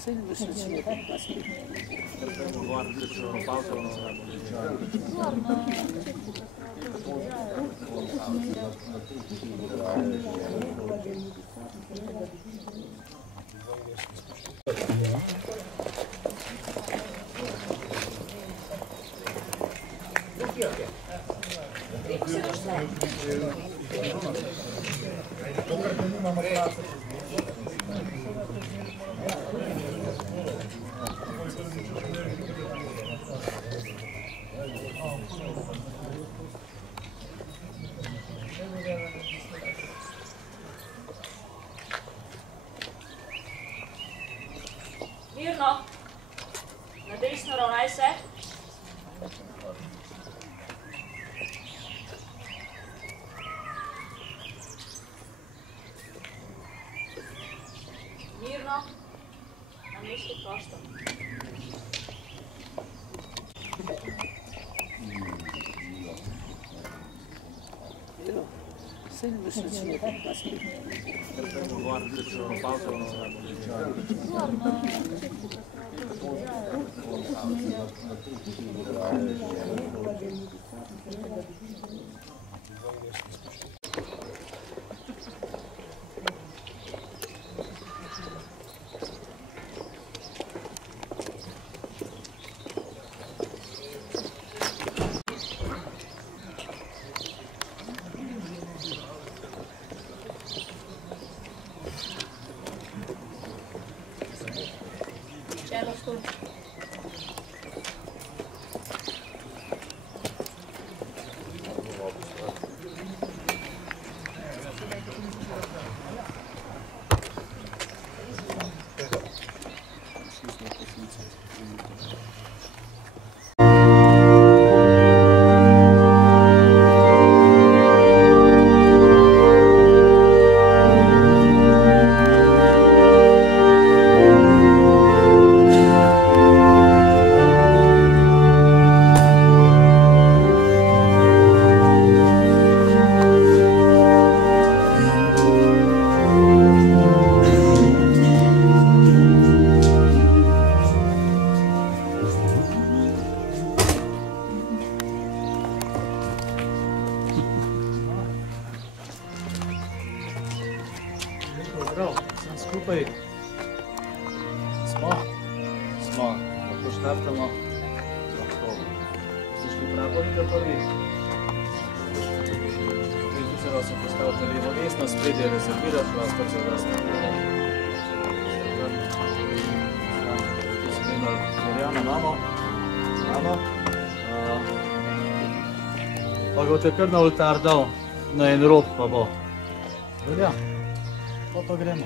Sempre se ține pe aspect. Mirno, na desno ravnaj se. Mirno, na mesto prosto. Sempre se ține pe aspect. Prav, sem skupaj. Smo. Lahko štartamo. Ste šli prapori ta prvi? Zelo se postavite levo desno, spredje rezervira prostor za vas naprej. Tu spremljali Gorjana imamo. Pa ga boste kar na oltar dal, na en rob pa bo. Velja. Pa gremo.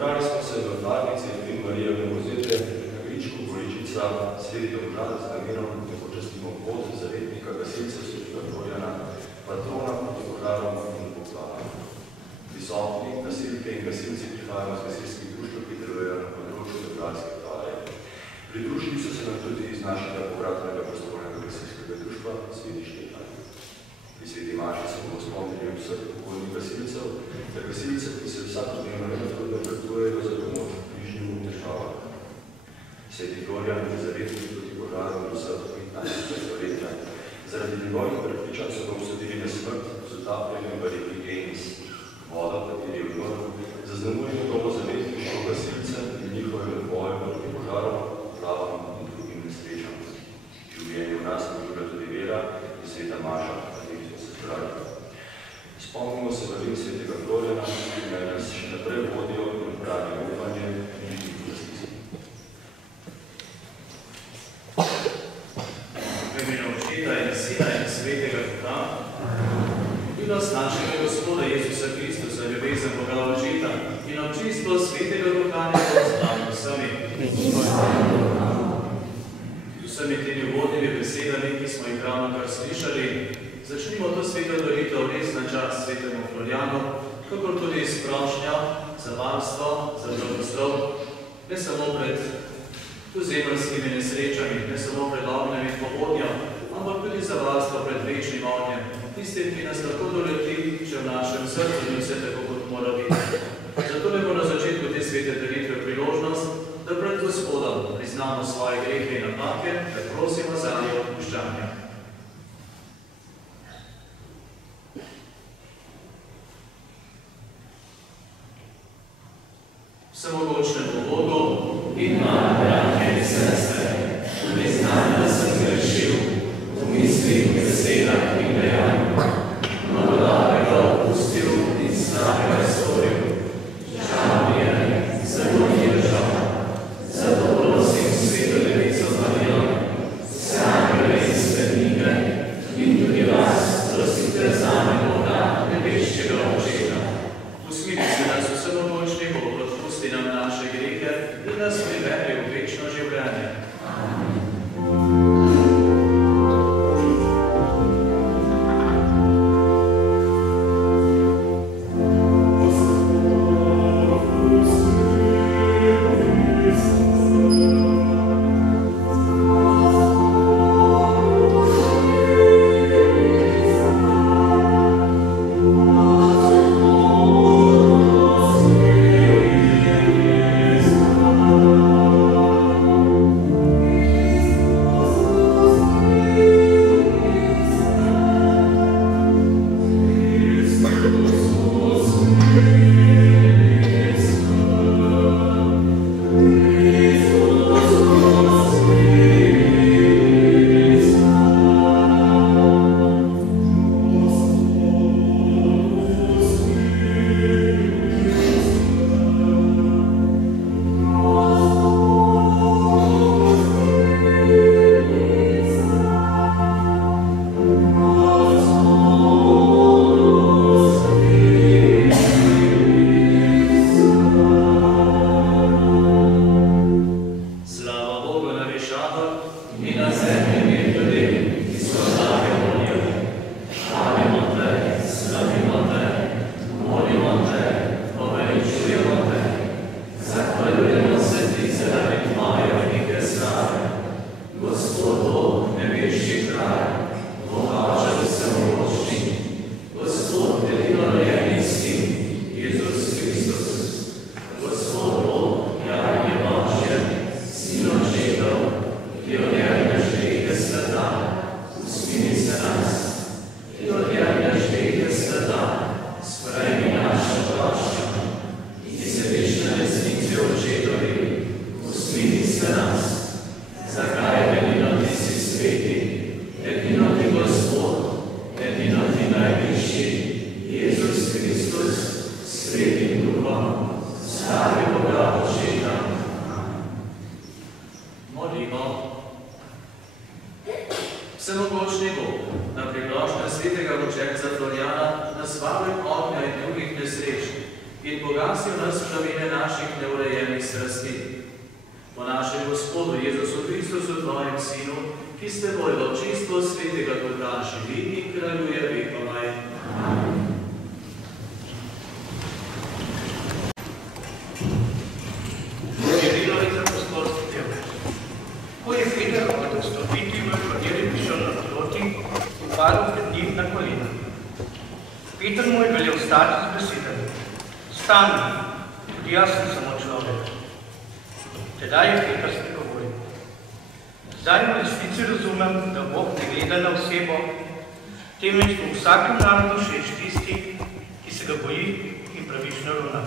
Zbrali smo se v farnici in Marija Mimozete, na Gričku, Goričica, sredi Domžal z namenom, da počastimo pot zavetnika gasilcev svetega Florjana, patrona proti požarom in poplavam. Prisotni gasilke in gasilci prihajajo z gasilskih društv, ki delujejo na področju Domžalske kralje. Pridružili so se nam tudi iz našega povratnega prostovoljnega gasilskega društva Sveti Štefan. Pri Sveti Maši se bomo spomnili vseh okoljnih gasilcev, ter gasilcev, ki se vsakodnevno netrudno žrtvujejo za pomoč bližnjim državam. Sveti Florjan je zavetnik proti požarom vseh 15. stoletja. Zaradi njegovih prepričanj so ga obsodili na smrt z utapljanjem v reki Emis. Voda, kateri je odmrl, zaznamuje njegovo zavetništvo gasilcem in njihovem boju proti požarom, poplavam in drugim nesrečam. Življenje v nas poživlja tudi vera in sveta Maša, kateri smo se zbrali. Spomnimo se valim svetega Florjana, ki naj nas še naprej vodijo in branijo upanje in justici. V imenu Očeta in Sina in Svetega Duha, milost našega Gospoda Jezusa Kristusa, ljubezen Boga Očeta in občinstvo Svetega Duha neka z nami vsemi. Z vsemi temi uvodnimi besedami, ki smo jih ravnokar slišali, začnimo to sveto daritev res na čas svetemu Florjanu, kakor tudi s prošnjo za varstvo, za blagoslov, ne samo pred zemeljskimi nesrečami, ne samo pred ognjem in povodnjo, ampak tudi za varstvo pred večnim ognjem, tistim, ki nas lahko doleti, če v našem srcu ni vse tako, kot mora biti. Zato bomo na začetku te svete daritve priložnost, da pred Gospodom priznamo svoje grehe in napake, da prosimo zanje odpuščanja. Vsemogočnemu Bogu in nam, bratje in sestre, priznam, da sem grešil v mislih, besedah in dejanju, mnogodobnega opustil in slabega storil. Žal mi je, zelo mi je žal. Zato prosim sveto Devico Marijo, vse angele in svetnike in tudi vas, prosite zame Boga, nebeškega Očeta. Usmili se nas vsemogočni Bog, odpusti nam naše grehe in nas privede v večno življenje. Vsemogočni Bog, na priprošnjo svetega mučenca Florjana, nas vabi ognja in drugih nesreč in Boga pogasil nas plamene naših neurejenih strasti. Po našem Gospodu Jezusu Kristusu, Tvojem Sinu, ki s Teboj v občinstvu Svetega Duha živi in kraljuje vekomaj. Merilo iz apostolskih del. Ko je Peter hotel stopiti v kateri prišel naproti in padel pred njim na kolena. Peter mu je velel stati z besedami: Vstani, tudi jaz sem samo človek. Tedaj je Peter spregovoril: Zdaj v resnici razumem, da Bog ne gleda na osebo, temveč v vsakem narodu všeč tisti, ki se ga boji in pravično ravna.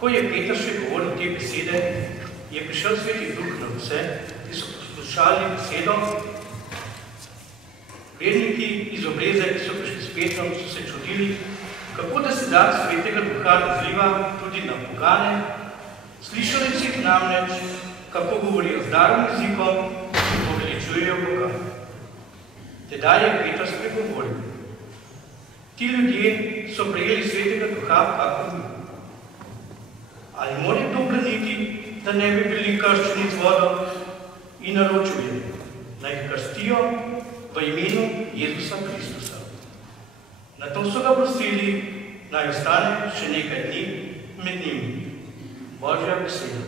Ko je Peter še govoril te besede, je prišel Sveti Duh na vse, ki so poslušali besedo. Verniki iz obreze, ki so prišli s Petrom, so se čudili, kako da se dar Svetega Duha razliva tudi na pogane. Slišali so jih namreč, kako govorijo zdravom jezikom in poveličujejo Boga. Tedaj je Peter spregovoril: Ti ljudje so prejeli Svetega Duha kakor mi. Ali mora kdo braniti, da ne bi bili krščeni z vodo, in naročuje, naj jih krstijo v imenu Jezusa Kristusa. Nato so ga prosili, naj ostane še nekaj dni med njimi. Božja beseda.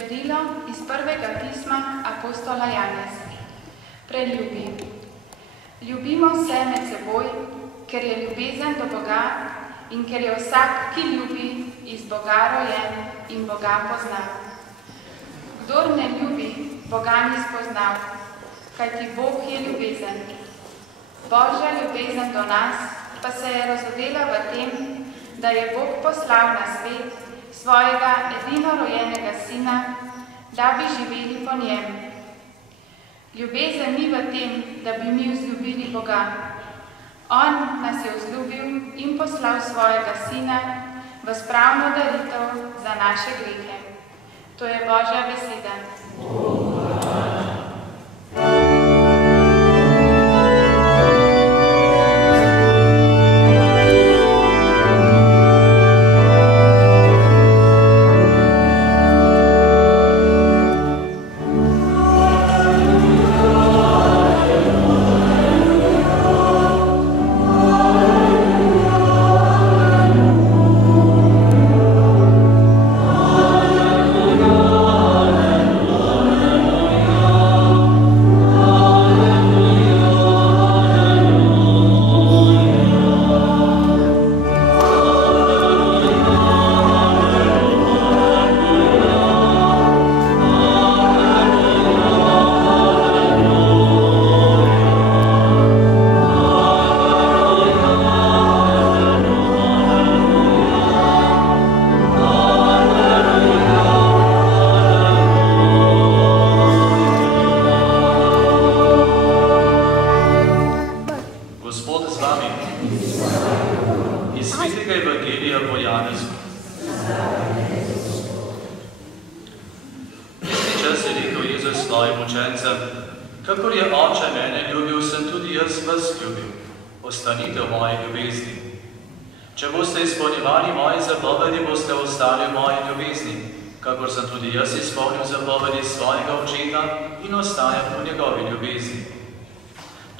Berilo iz prvega pisma apostola Janeza. Preljubi. Ljubimo se med seboj, ker je ljubezen do Boga in ker je vsak, ki ljubi, iz Boga rojen in Boga pozna. Kdor ne ljubi, Boga ni spoznal, kajti Bog je ljubezen. Božja ljubezen do nas pa se je razodela v tem, da je Bog poslal na svet svojega edinorojenega Sina, da bi živeli po njem. Ljubezen ni v tem, da bi mi vzljubili Boga. On nas je vzljubil in poslal svojega Sina v spravno daritev za naše grehe. To je Božja beseda.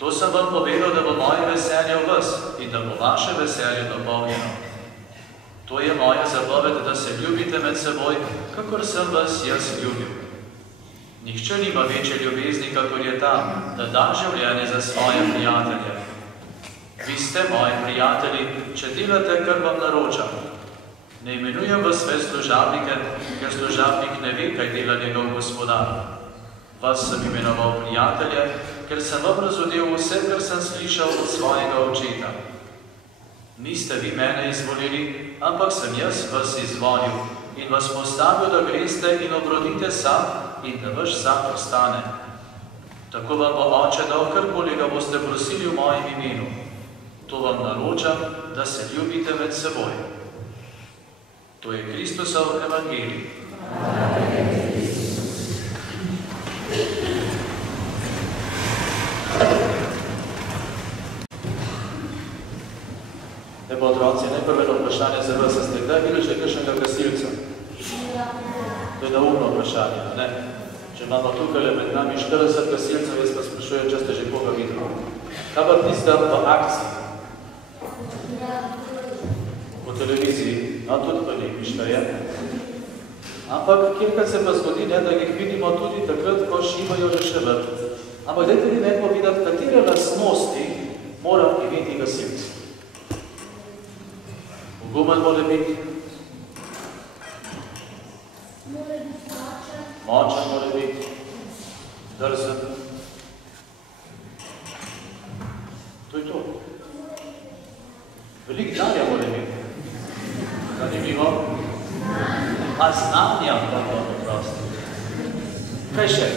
To sem vam povedal, da bo moje veselje v vas in da bo vaše veselje dopolnjeno. To je moja zapoved, da se ljubite med seboj, kakor sem vas jaz ljubil. Nihče nima večje ljubezni, kakor je ta, da da življenje za svoje prijatelje. Vi ste moji prijatelji, če delate, kar vam naročam. Ne imenujem vas več služabnike, ker služabnik ne ve, kaj dela njegov gospodar. Vas sem imenoval prijatelje, ker sem vam razodel vse, kar sem slišal od svojega očeta. Niste vi mene izvolili, ampak sem jaz vas izvolil in vas postavil, da greste in obrodite sad in da vaš sad ostane. Tako vam bo Oče dal, karkoli ga boste prosili v mojem imenu. To vam naročam, da se ljubite med seboj. To je Kristusov evangelij. Lepo otroci, najprve vprašanje za vas. Ste kdaj videli še kakšnega gasilca? To je naumno vprašanje, ne? Če imamo tukaj med nami 40 gasilcev, jaz pa sprašujem, če ste že koga videli. Kaj pa tista v akciji? Po televiziji, no tudi pa nekaj štaje. Ampak kjerkrat se pa zgodi, da jih vidimo tudi takrat, ko šivajo reševati. Ampak dajte vi nekaj videti, katere lastnosti mora imeti gasilci. Pogumen mora biti. Močen mora biti. Drzen. To je to. Veliko znanja mora biti. Zanimivo. A znanja pa dobro prosto. Kaj še?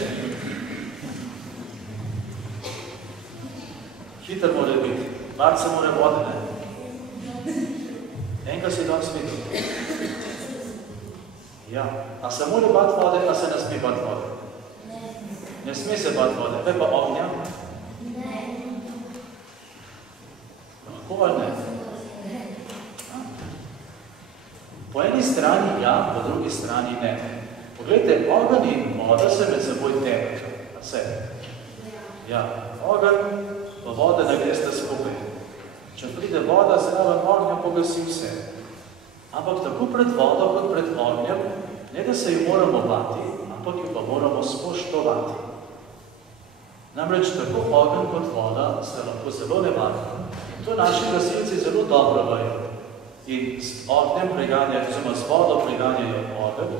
Hiter mora biti. Marca mora vode, ne? Enega si danes videl. Ja. A se mora bat vode, a se ne sme bat vode? Ne sme se bat vode. Kaj pa ognja? Lahko ali ne? Po eni strani ja, po drugi strani ne. Poglejte, ogenj in voda se med seboj tepeta. Vse. Ja, ogenj pa voda ne gresta skupaj. Če pride voda, zraven ognja pogasi vse. Ampak tako pred vodo kot pred ognjem, ne da se jo moramo bati, ampak jo pa moramo spoštovati. Namreč tako ogenj kot voda sta lahko zelo nevarna. In to naši gasilci zelo dobro vejo. In s ognjem preganjajo, oziroma s vodo preganjajo ogenj,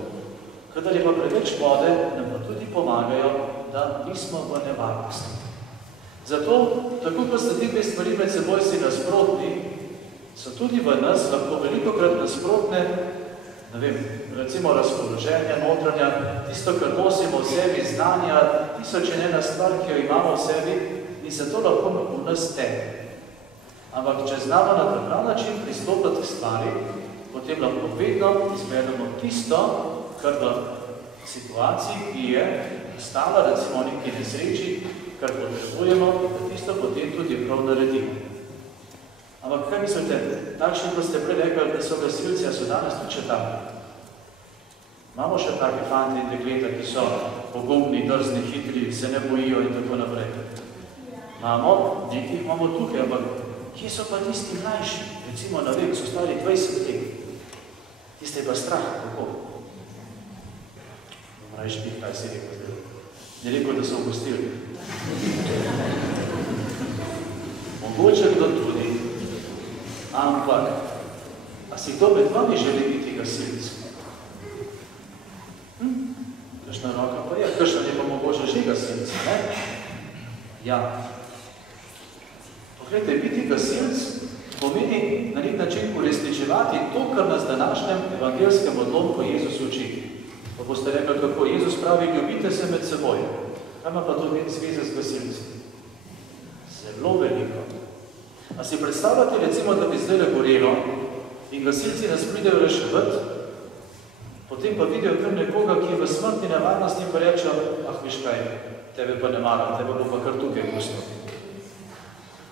kadar je pa preveč vode, nam pa tudi pomagajo, da nismo v nevarnosti. Zato, tako ko sta ti dve stvari med seboj si nasprotni, so tudi v nas lahko velikokrat nasprotne, ne vem, recimo razpoloženja, notranja, tisto, kar nosimo v sebi, znanja, tisoč in ena stvar, ki jo imamo v sebi, in se to lahko v nas tepe. Ampak, če znamo na prav način pristopiti k stvari, potem lahko vedno izberemo tisto, kar v situaciji, ki je nastala, recimo neki nesreči, kar potrebujemo, da tisto potem tudi prav naredimo. Ampak kaj mislite, takšni, ko ste prej rekli, da so gasilci, a so danes tudi še tam? Imamo še taki fanti in dekleta, ki so pogumni, drzni, hitri, se ne bojijo in tako naprej. Imamo, nekaj imamo tukaj, ampak kje so pa tisti mlajši? Recimo, na vek, so stari 20 let. Tiste je pa strah, kako? Mraj špih, kaj si rekel zdaj? Ne rekel, da so ugostili. Mogoče kdo tudi, ampak, a si kdo med vami želi biti gasilc? Kakšna roka pa je, kakšna je pa mogoče že gasilc, ne? Ja. Poglejte, biti gasilc pomeni na nek način uresničevati to, kar nas v današnjem evangelskem odlomku Jezus uči. Pa boste rekli, kako Jezus pravi, ljubite se med seboj. Kaj ima pa to zveze z gasilci? Zelo veliko. A si predstavljate, recimo, da bi zdaj gorelo in gasilci nas pridejo reševati, potem pa vidijo kar nekoga, ki je v smrtni nevarnosti in pa rečejo, ah, viš kaj, tebe pa ne maram, tebe bo pa kar tukaj pustil.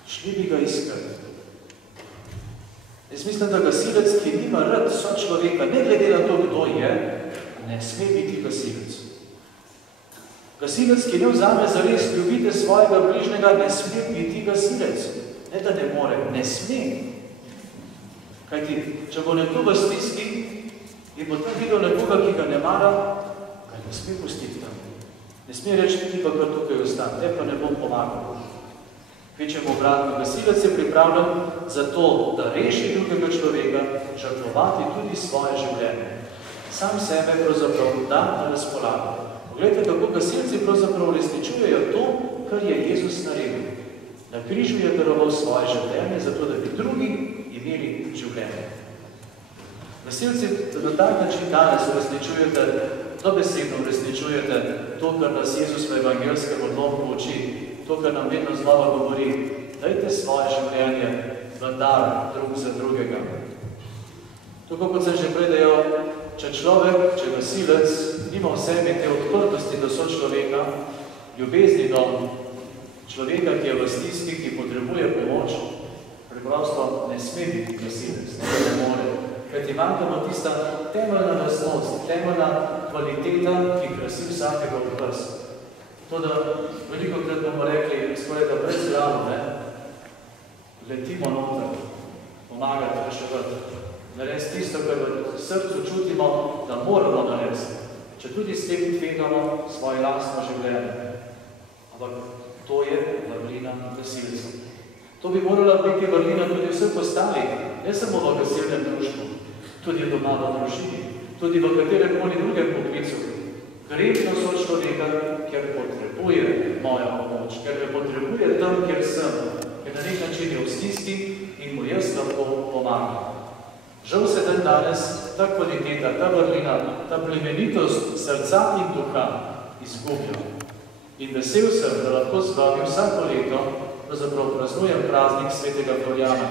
Šli bi ga iskati. Jaz mislim, da gasilec, ki nima rad sočloveka, ne glede na to, kdo je, ne sme biti gasilec. Gasilec, ki ne vzame zares ljubite svojega bližnjega, ne sme biti gasilec. Ne, da ne more, ne sme. Kajti, če bo nekdo v stiski in bo tam videl nekoga, ki ga ne mara, ga ne sme pustiti tam. Ne sme reči, ti pa kar tukaj ostane, te pa ne bom pomagal. Kvečemo obratno, gasilec je pripravljen za to, da reši drugega človeka, žrtvovati tudi svoje življenje. Sam sebe pravzaprav da na razpolago. Poglejte, kako gasilci pravzaprav uresničujejo to, kar je Jezus naredil. Na križu je daroval svoje življenje, zato da bi drugi imeli življenje. Gasilci na tak način danes uresničujete, dobesedno uresničujete to, kar nas Jezus v evangelskem odlomku uči, to, kar nam vedno znova govori, dajte svoje življenje v dar drug za drugega. Tako kot sem že prej dejal, če človek, če gasilec nima v sebi te odprtosti do sočloveka, ljubezni do človeka, ki je v stiski, ki potrebuje pomoč, preprosto ne sme biti gasilec, ne more. Kajti manjkamo tista temeljna lastnost, temeljna kvaliteta, ki krasi vsakega od vas. To, da veliko krat bomo rekli, skoraj da brez glavo, letimo noter, pomagati, reševati, narediti tisto, kar v srcu čutimo, da moramo narediti. Če tudi s tem tvegamo svoje lastno življenje. Ampak to je vrlina gasilcev. To bi morala biti vrlina tudi vseh ostalih, ne samo v gasilnem društvu, tudi doma v družini, tudi v kateremkoli drugem poklicu. Grebno sočloveka, ker potrebuje mojo pomoč, ker me potrebuje tam, kjer sem, ker na nek način je v stiski in mu jaz lahko pomagam. Žal se dan danes ta kvaliteta, ta vrlina, ta plemenitost srca in duha izgublja. In vesel sem, da lahko z vami vsako leto pravzaprav praznujem praznik svetega Florjana,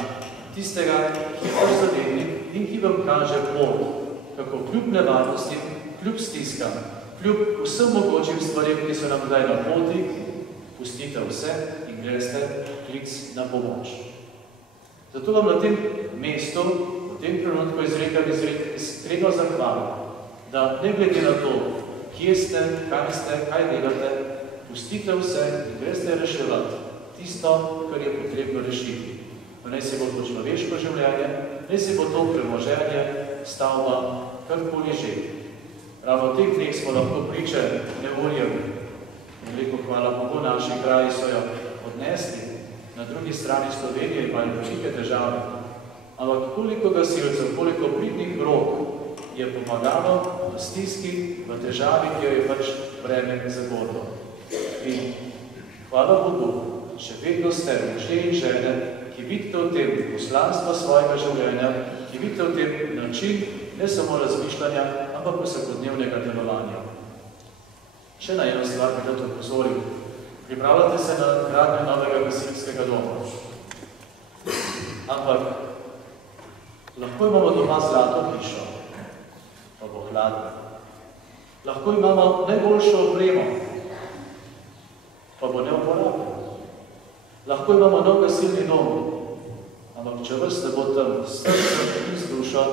tistega, ki je vaš zavednik in ki vam kaže pot, kako kljub nevarnosti, kljub stiskam, kljub vsem mogočim stvarem, ki so nam kdaj na poti, pustite vse in greste klic na pomoč. Zato vam na tem mestu, v tem trenutku izrekam iskreno zahvalo, da ne glede na to, kje ste, kaj delate, pustite vse in greste reševati tisto, kar je potrebno rešiti. Naj se bo to človeško življenje, naj se bo to premoženje, stavba, karkoli že. Ravno v teh dneh smo lahko priče neurjem. Veliko hvala Bogu, naši kraji so jo odnesli. Na drugi strani Slovenije imajo velike težave. Ampak koliko gasilcev, koliko pridnih rok je pomagalo v stiski, v težavi, ki jo je pač vreme zagorilo. In hvala Bogu, še vedno ste možje in žene, ki vidite v tem poslanstvo svojega življenja, ki vidite v tem način ne samo razmišljanja, ampak vsakodnevnega delovanja. Še na eno stvar bi rad opozoril. Pripravljate se na gradnjo novega gasilskega doma. ampak lahko imamo doma zlato hišo, pa bo hladno. Lahko imamo najboljšo opremo, pa bo neuporabno. Lahko imamo nov gasilni dom, ampak če vas ne bo tam s srcem in z dušo,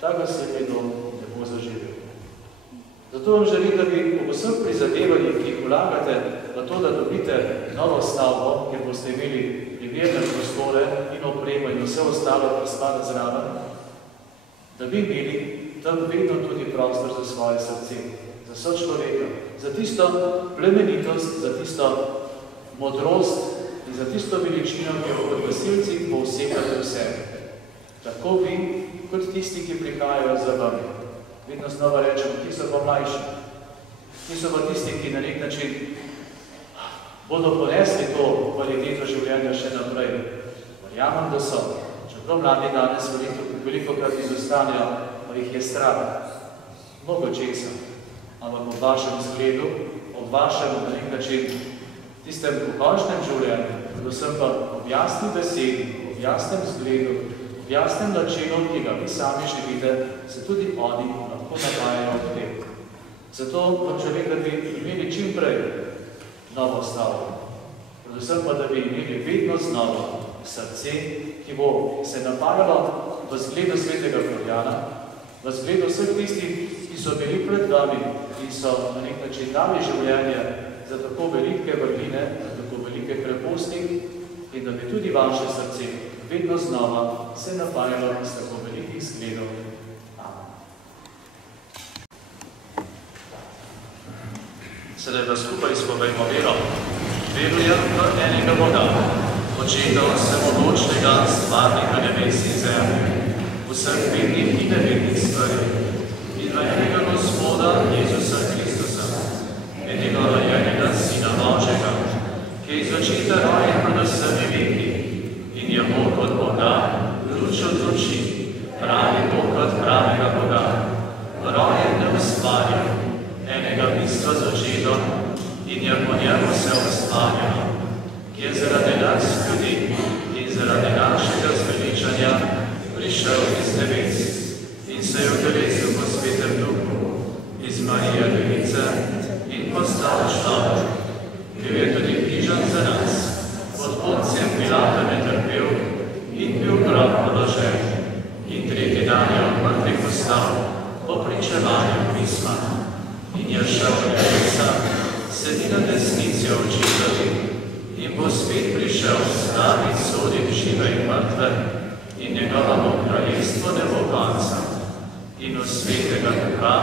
ta gasilni dom ne bo zaživel. Zato vam želim, da bi ob vseh prizadevanjih, ki jih vlagate na to, da dobite novo stavbo, kjer boste imeli primerne prostore in opremo in vse ostalo, kar spada zraven, da bi imeli tam vedno tudi prostor za svoje srce, za sočloveka, za tisto plemenitost, za tisto modrost in za tisto veličino, ki jo kot gasilci povsekate v sebi. Tako vi, kot tisti, ki prihajajo za vami. Vedno znova rečemo, ti so pa mlajši. Ti so pa tisti, ki na nek način bodo ponesli to kvaliteto življenja še naprej. Verjamem, da so. Čeprav mladi danes velikokrat izostanejo, pa jih je strah. Mnogo česa. Ampak ob vašem zgledu, ob vašem na nek način tistem končnem življenju, predvsem pa ob jasni besedi, ob jasnem zgledu, ob jasnem načinu, ki ga vi sami živite, se tudi oni lahko navajajo od tem. Zato vam želim, da bi imeli čim prej novo stavbo. Predvsem pa, da bi imeli vedno znova srce, ki bo se napajalo v zgledu svetega Florjana, v zgledu vseh tistih, ki so bili pred vami in so na nek način dali življenje za tako velike vrline, za tako velike kreposti in da bi tudi vaše srce vedno znova se napajalo iz tako velikih zgledov. Amen. Sedaj pa skupaj izpovejmo vero. Verujem v enega Boga, Očeta vsemogočnega, stvarnika nebes in zemlje, vseh vednih in nevednih stvari, in v enega Gospoda Jezusa Kristusa, edino rojenega Sina Božjega, ki je iz očeta rojen pred vsemi veki in je Bog od Boga, luč od luči, pravi Bog od pravega Boga, rojen neustvarjen, enega bistva z očetom in je po njemu se ustvarjeno, ki je zaradi nas ljudi in zaradi našega zveličanja prišel iz nebes in se je utelesil po svetem duhu iz Marije Device in postal človek. Bil je tudi križan za nas, pod Poncijem Pilatom je trpel in bil v grob položen in tretji dan je od mrtvih vstal po pričevanju pisma in je šel v nebesa, sedi na desnici očetovi in bo spet prišel slaviti soditi žive in mrtve in njegovemu kraljestvo ne bo konca. In v svetega duha,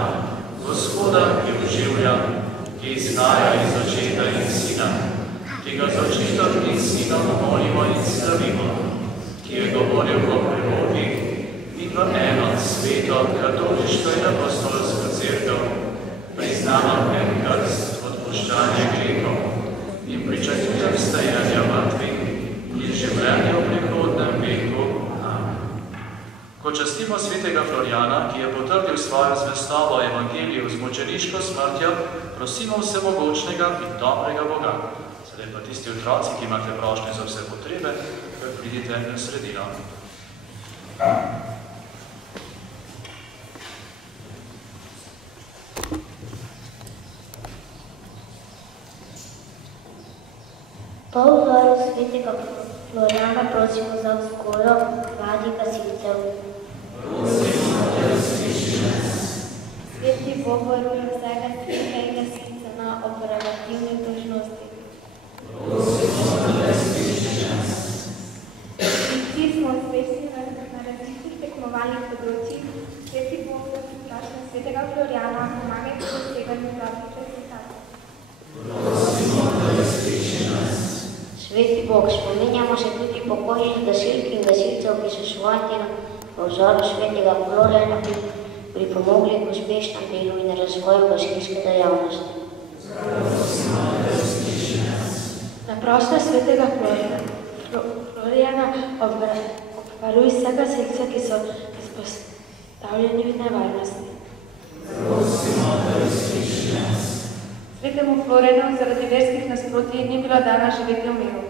Gospoda, ki oživlja, ki izhaja iz očeta in sina, ki ga z očetom in sinom molimo in slavimo, ki je govoril o prevodi in v eno sveto, katoliško in apostolsko cerkev, priznamo en krst, odpuščanje grehov in pričakujem vstajanja mrtvih in življenje v prihodnem veku. Ko častimo svetega Florjana, ki je potrdil svojo zvestobo evangeliju z mučeniško smrtjo, prosimo vsemogočnega in dobrega Boga. Sedaj pa tisti otroci, ki imate prošnje za vse potrebe, kar pridite na sredino. Po vzoru svetega Florjana prosimo za vzgojo mladih gasilcev. Sveti Bog varuje vsega sveta in gasilca na operativnih dolžnostih. Vsi smo uspešni na različnih tekmovalnih področjih. Sveti Bog za priprašnja svetega Florjana pomaga pri doseganju dobrih rezultatov. Sveti Bog, spominjamo se tudi pokojnih gasilk in gasilcev, ki so svojim delom po vzoru svetega Florjana pripomogli k uspešnem delu in razvoju gasilske dejavnosti. Na prošnjo svetega Florjana obvaruj vse gasilce, ki so izpostavljeni v nevarnosti. Svetemu Florjanu zaradi verskih nasprotij ni bilo dano živeti v miru.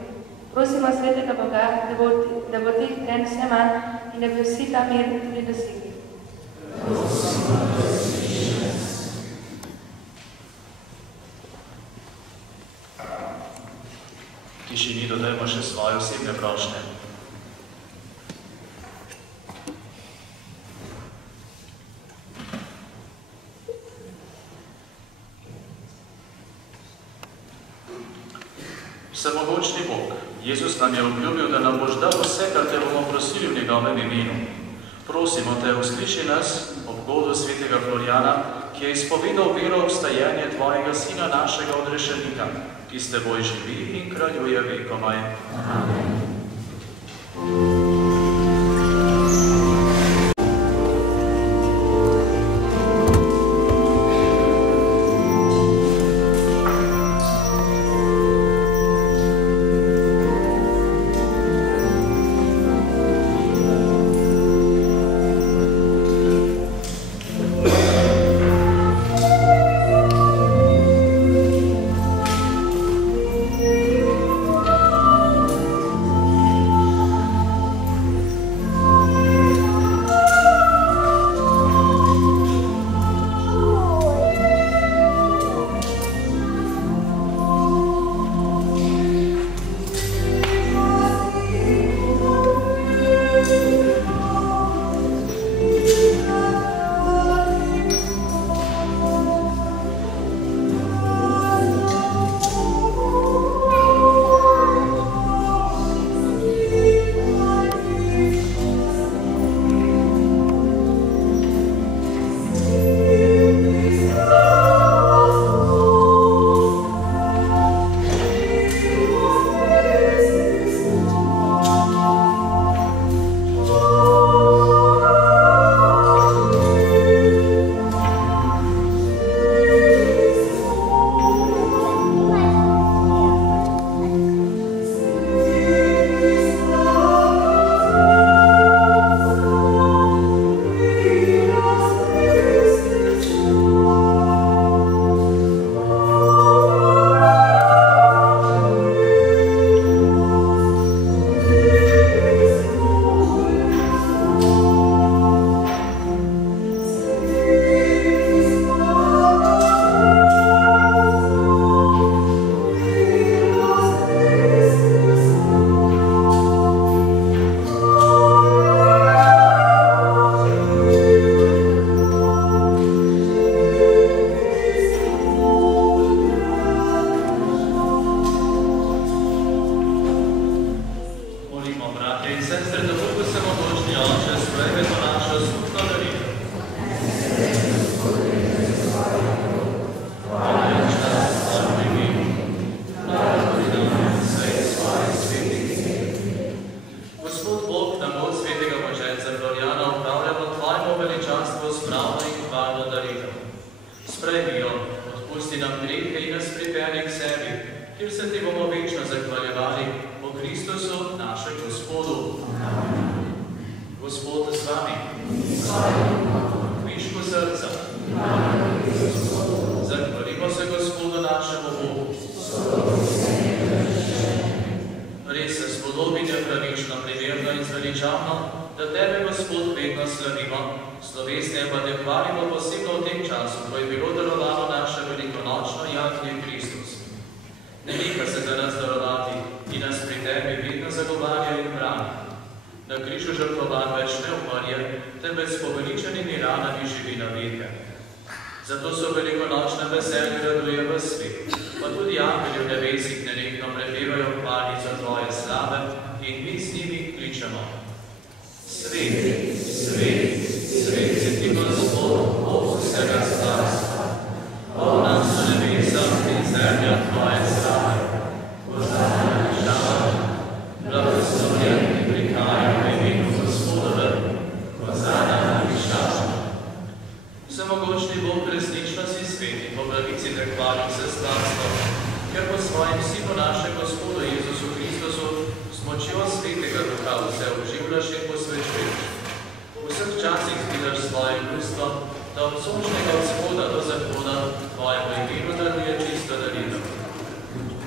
Prosimo svetega Boga, da bo teh trenj vse manj in da bi vsi ta mir tudi dosegli. Tišini dodajmo še svoje osebne prošnje. Vsemogočni Bog, Jezus nam je obljubil, da nam boš dal vse, kar te bomo prosili v njegovem imenu. Prosimo te, usliši nas ob godu svetega Florjana, ki je izpovedal vero v vstajenje tvojega sina, našega odrešenika, ki s teboj živi in kraljuje vekomaj. Amen.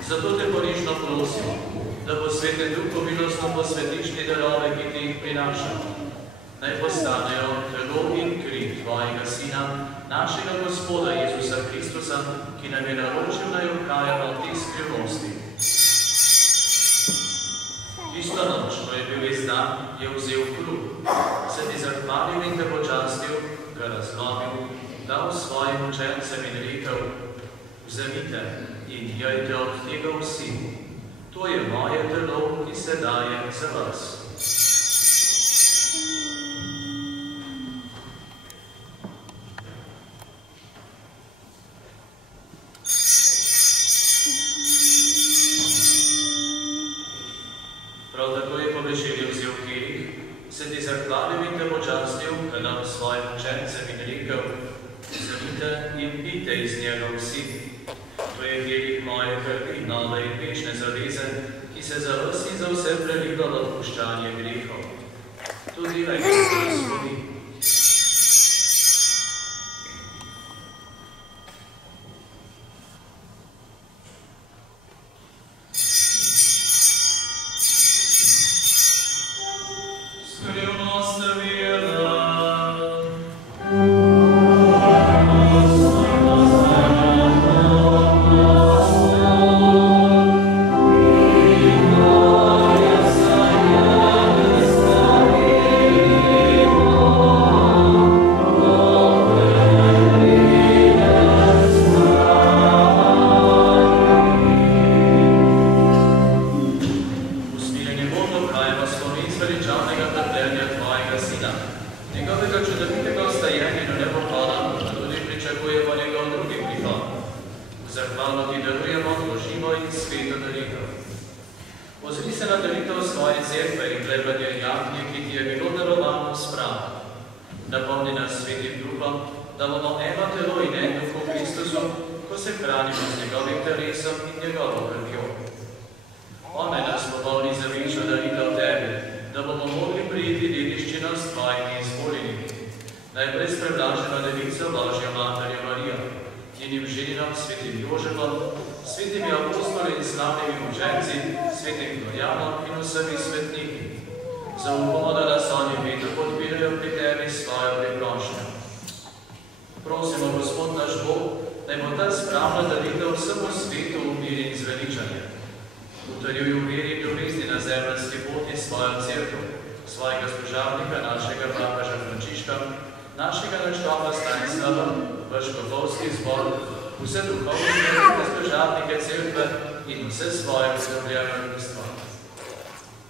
Zato te ponižno prosimo, da bo Sveti Duhu, milostno posvetiš te darove, ki ti jih prinašamo. Naj postanejo telo in kri tvojega Sina, našega Gospoda Jezusa Kristusa, ki nam je naročil, da jo kajamo te skrivnosti. Tisto noč, ko je bil izdan, je vzel kruh, se ti zahvalil in te počastil, ga razlomil, dal svojim učencem in rekel: vzemite in jejte od tega vsi. To je moje telo, ki se daje za vas. Prav tako je po večerji vzel kelih, se ti zahvalil in te počastil, ga dal svojim učencem in rekel: vzemite in pijte iz njega vsi. To je kelih moje krvi, nove in večne zaveze, ki se za vas in za vse preliva v odpuščanje grehov. To delajte v spomin.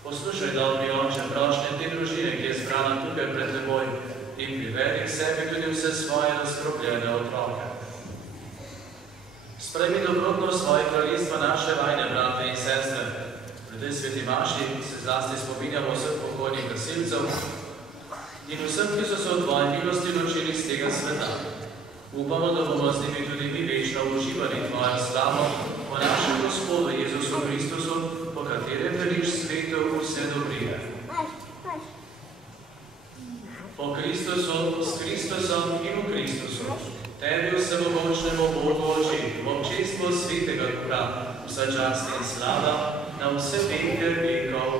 Poslušaj, dobri Oče, prošnje te družine, ki je zbrana tukaj pred teboj, in privedi k sebi tudi vse svoje razkropljene otroke. Sprejmi dobrotno svoje kraljestva naše vajne brate in sestre. Pri tej sveti maši se zlasti spominjamo vseh pokojnih gasilcev in vsem, ki so se v tvoji milosti ločili z tega sveta. Upamo, da bomo z njimi tudi mi večno uživali tvojo slavo po našem Gospodu Jezusu Kristusu, po katerem veliš svetu vse dobrine. Po Kristusu, s Kristusom in v Kristusu, tebi vsemogočnemu Bogu oči, v občestvu svetega Duha, vsa čast in slava, na vse veke vekov.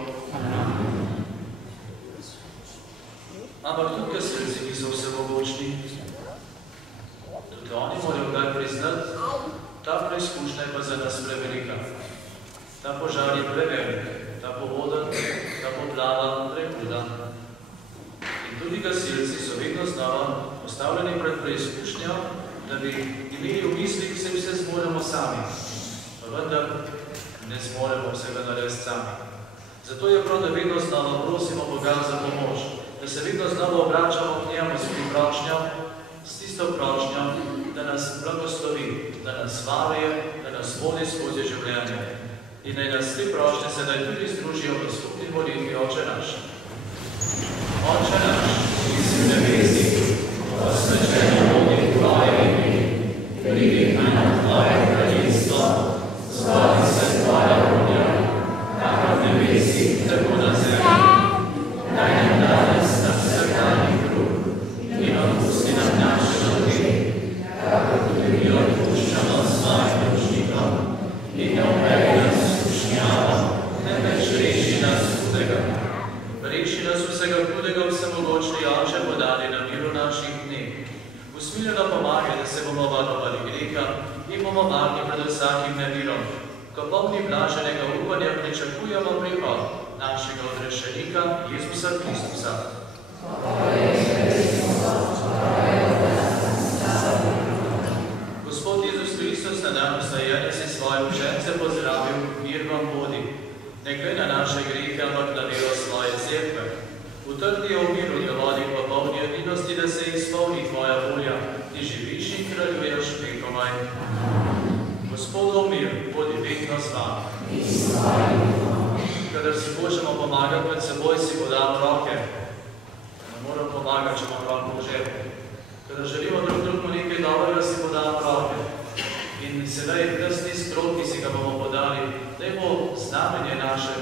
Ampak tudi gasilci, ki so vsemogočni, tudi oni morajo kdaj priznati, ta preizkušnja je pa za nas prevelika. Ta požar je prevelik, ta povoda, ta poplava prehuda. In tudi gasilci so vedno znova postavljeni pred preizkušnjo, da bi imeli v mislih, vse zmoremo sami. Pa vendar ne zmoremo vsega narediti sami. Zato je prav, da vedno znova prosimo Boga za pomoč, da se vedno znova obračamo k njemu s prošnjo, s tisto prošnjo, da nas blagoslovi, da nas varuje, da nas vodi skozi življenje. In naj nas te prošnje sedaj tudi združijo v skupni molitvi Oče naš. Oče naš, ki si v nebesih, posvečeno bodi tvoje ime, pridi k nam tvoje kraljestvo, zgodi se tvoja volja, tako v nebesih, tako na zemlji. Daj nam danes naš vsakdanji kruh in odpusti nam naše dolge, kako tudi mi odpuščamo svojim dolžnikom, in ne uvedi nas v skušnjavo, temveč Reši nas vsega hudega, vsemogočni Oče, podali na miru naših dneh. Usmiljeno pomagaj, da se bomo varovali greha in bomo varni pred vsakim nevirom. Ko polni blaženega upanja pričakujemo prihod našega odrešenika Jezusa Kristusa. Gospod Jezus Kristus na dan vstajenja si svoje učence pozdravil, mir vam bodi. Ne glej na naše grehe, ampak na vero svoje cerkve. Utrdi o miru, da vodi v popolni edinosti, da se izpolni tvoja volja, ti živiš in kraljuješ vekomaj. Gospodov mir, bodi vedno z vami. Kadar si hočemo pomagati med seboj, si podamo roke. Ne moram pomagati, če imam roko v žepu. Kadar želimo drug drugu nekaj dobrega, si podamo roke. In sedaj tisti strok, ki si ga bomo podali, da bo znamenje naše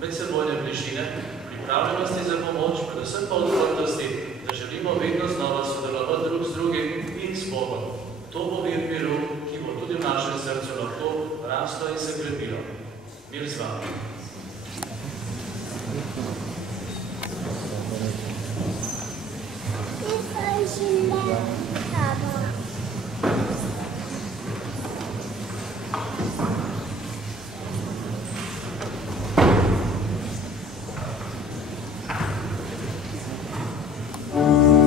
medsebojne bližine, pripravljenosti za pomoč, predvsem pa odprtosti, da želimo vedno znova sodelovati drug z drugim in s Bogom. To bo vir miru, ki bo tudi v našem srcu lahko raslo in se krepilo. Mir z vami. Oh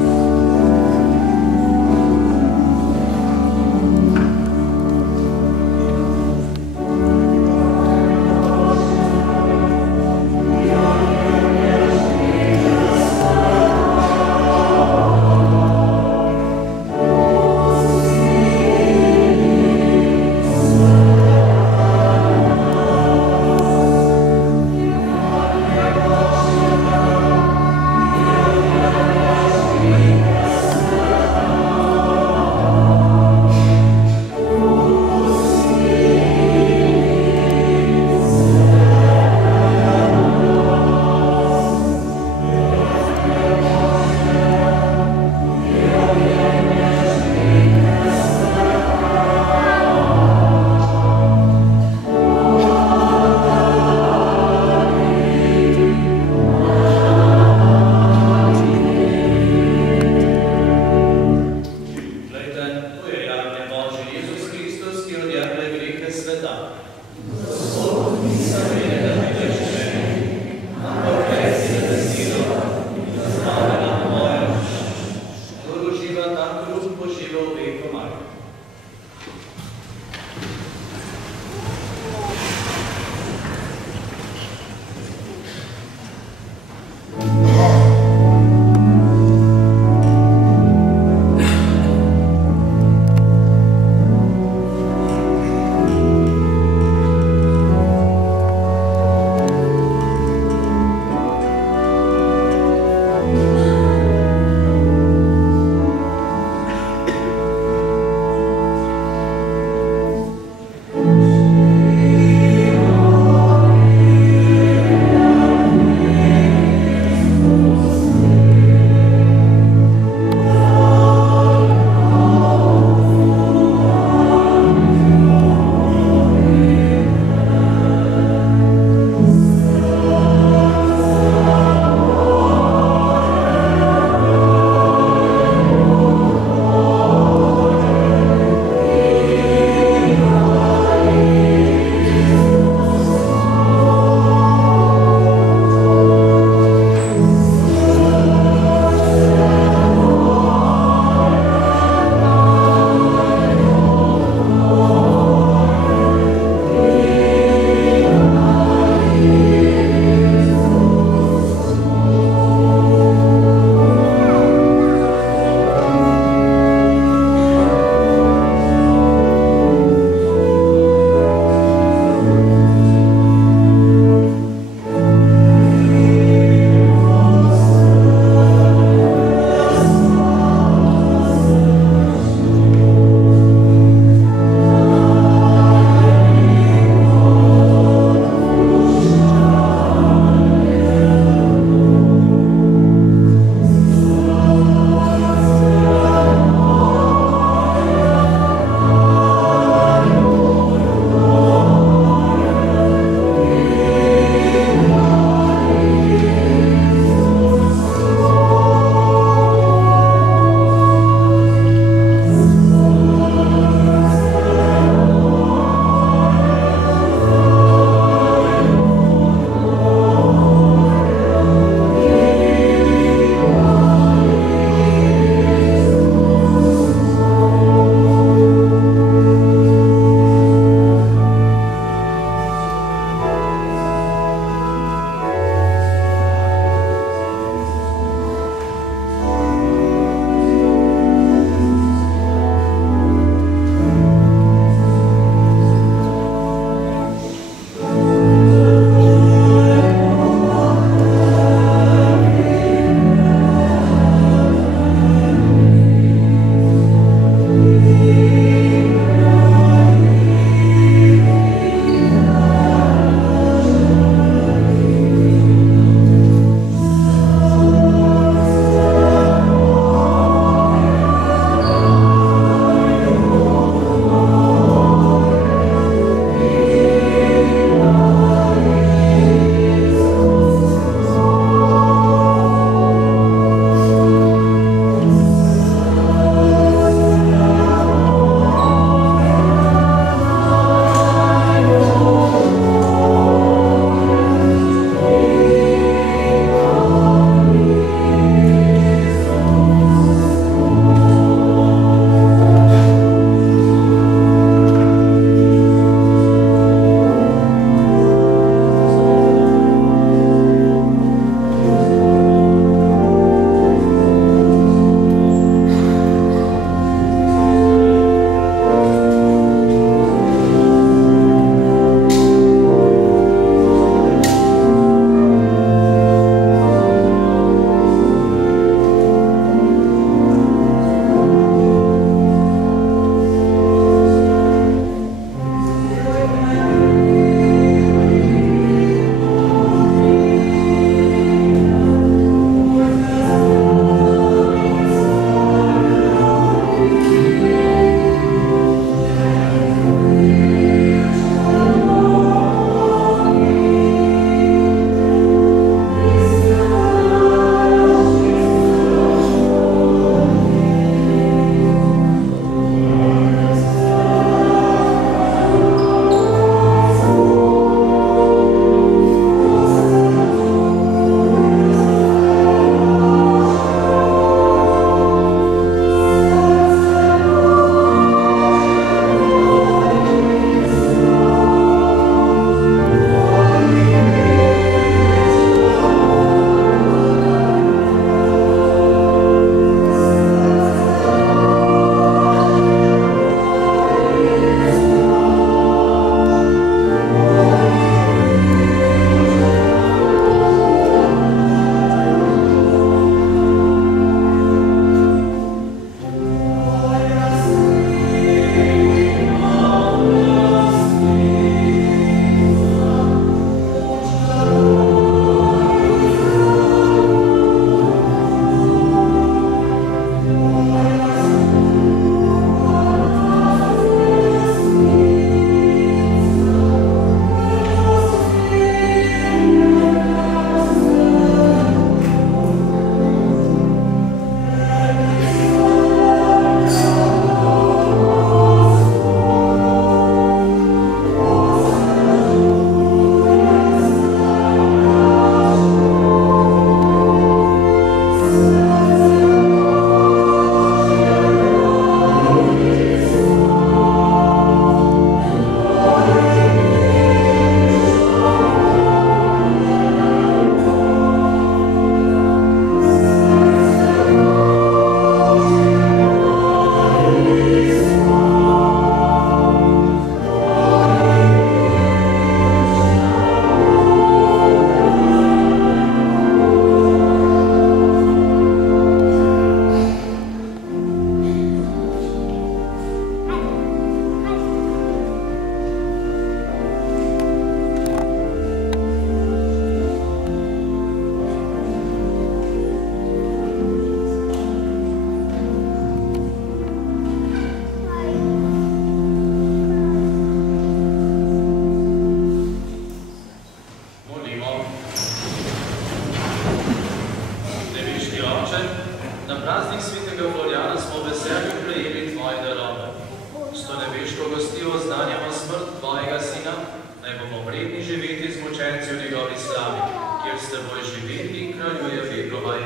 vredni živeti z mučenci v njegovi slavi, kjer s teboj živi in kraljuje vekovaj.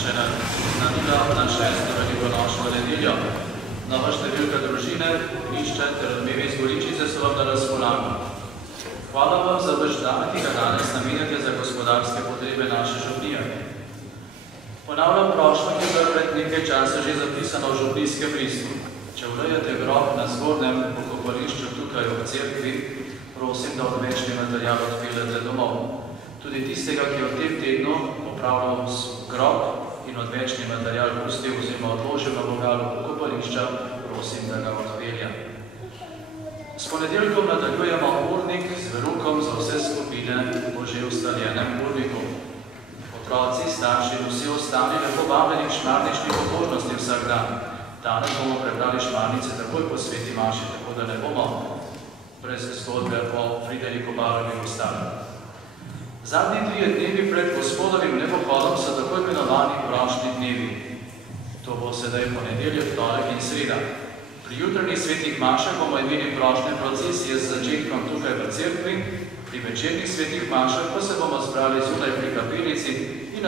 Še nanila na 6. velikonočno nedeljo. Nova številka družine, Mišče ter odmevi iz Goričice so vam na razpolago. Hvala vam za vaš dan, ki ga danes namenjate za gospodarske potrebe naše župnije. Ponavljam prošnjo, ki je bila pred nekaj časa že zapisana v župnijskem listu. Če urejate grob na zgornjem pokopališču tukaj v cerkvi, prosim, da odvečni material odpeljete domov. Tudi tistega, ki je v tem tednu popravljal grob in odvečni material pustil oziroma odložil na vogalu pokopališča, prosim, da ga odpelja. S ponedeljkom nadaljujemo urnik z verukom za vse skupine po že ustaljenem urniku. Otroci, starši in vsi ostali lepo vabljeni k šmarnični pobožnosti vsak dan. Danes bomo prebrali šmarnice takoj po sveti maši, tako da ne bomo brez zgodbe o Frideriku Barovi ostali. Zadnji 3 dnevi pred Gospodovim nebohodom so tako imenovani prošnji dnevi. To bo sedaj ponedeljek, torek in sreda. Pri jutranjih svetih mašah bomo imeli prošnje procesije z začetkom tukaj v cerkvi, pri večernih svetih mašah pa se bomo zbrali zunaj pri kapelici in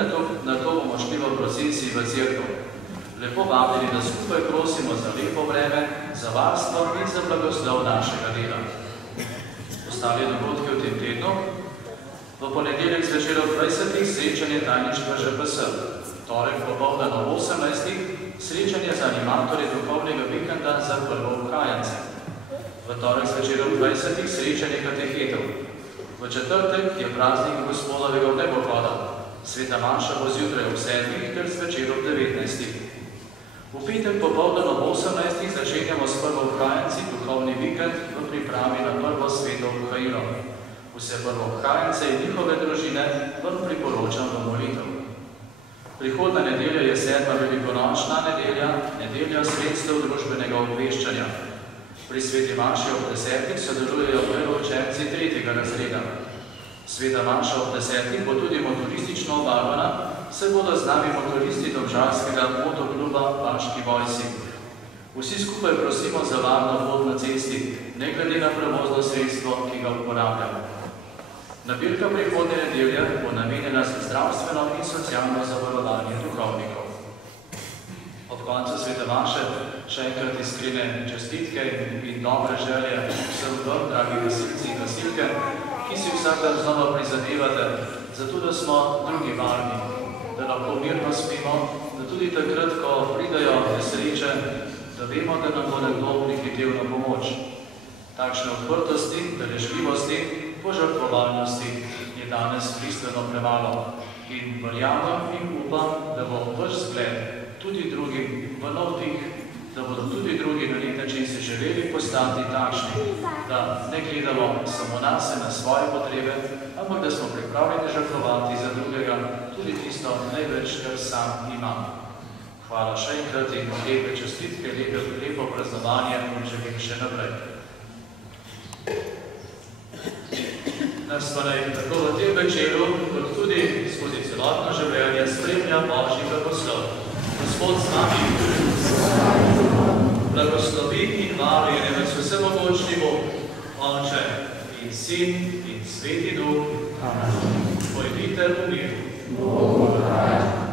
na to bomo šli v procesiji v cerkev. Lepo vabljeni, da skupaj prosimo za lepo vreme, za varstvo in za blagoslov našega dela. Ostali dogodki v tem tednu. V ponedeljek zvečer ob 20. srečanje tajništva ŽPS. Torek popoldan ob 18. srečanje za animatorje duhovnega vikenda za prvo krajance. V torek zvečer ob 20. srečanje katehetov. V četrtek je praznik Gospodovega nebohoda. Sveta maša bo zjutraj ob 7. ter zvečer ob 19. V petek popoldan ob 18. začenjamo s prvo krajanci duhovni vikend v pripravi na prvo sveto Krajino. Vse prvo krajance in njihove družine vam priporočam v molitev. Prihodna nedelja je 7. velikonočna nedelja, nedelja sredstev družbenega obveščanja. Pri sveti maši ob 10. sodelujejo prvoučenci 3. razreda. Sveta maša ob 10. bo tudi motoristično obarvana, se bodo z nami motoristi Domžalskega motokluba Baški vojsi. Vsi skupaj prosimo za varno pot na cesti, ne glede na prevozno sredstvo, ki ga uporabljamo. Nabirka prihodnje nedelje bo namenjena za zdravstveno in socialno zavarovanje duhovnikov. Ob koncu svete maše še enkrat iskrene čestitke in dobre želje vsem vam, dragi gasilci in gasilke, ki si vsak dan znova prizadevate, zato da smo drugi varni, da lahko mirno spimo, da tudi takrat, ko pridajo nesreče, da vemo, da nam bo nekdo prihitel na pomoč. Takšne odprtosti, deležljivosti, požrtvovalnosti je danes bistveno premalo in verjamem in upam, da bo vaš zgled tudi drugim v navdih, da bodo tudi drugi na nek način si želeli postati takšni, da ne gledamo samo nase, na svoje potrebe, ampak da smo pripravljeni žrtvovati za drugega tudi tisto največ, kar sam imam. Hvala še enkrat in lepe čestitke, lepo praznovanje in želim še naprej. Nas pa naj tako v tem večeru, kot tudi skozi celotno življenje spremlja Božji blagoslov. Gospod z nami, blagoslovi in varuje nas vsemogočni Bog, Oče in Sin in Sveti Duh. Amen. Pojdite v miru. Bogu pravi.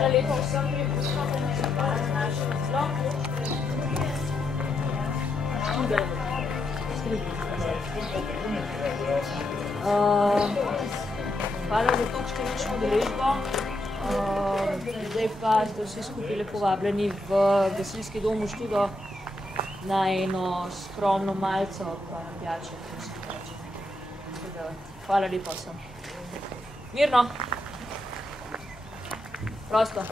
Hvala lepa vsem pripustom, da smo se hvala z našim zlom. Hvala za to številčno udeležbo. Zdaj pa ste vsi skupaj lepo vabljeni v gasilski dom v Študo na eno skromno malco pa na pijačo. Hvala lepa vsem. Mirno. Prosto.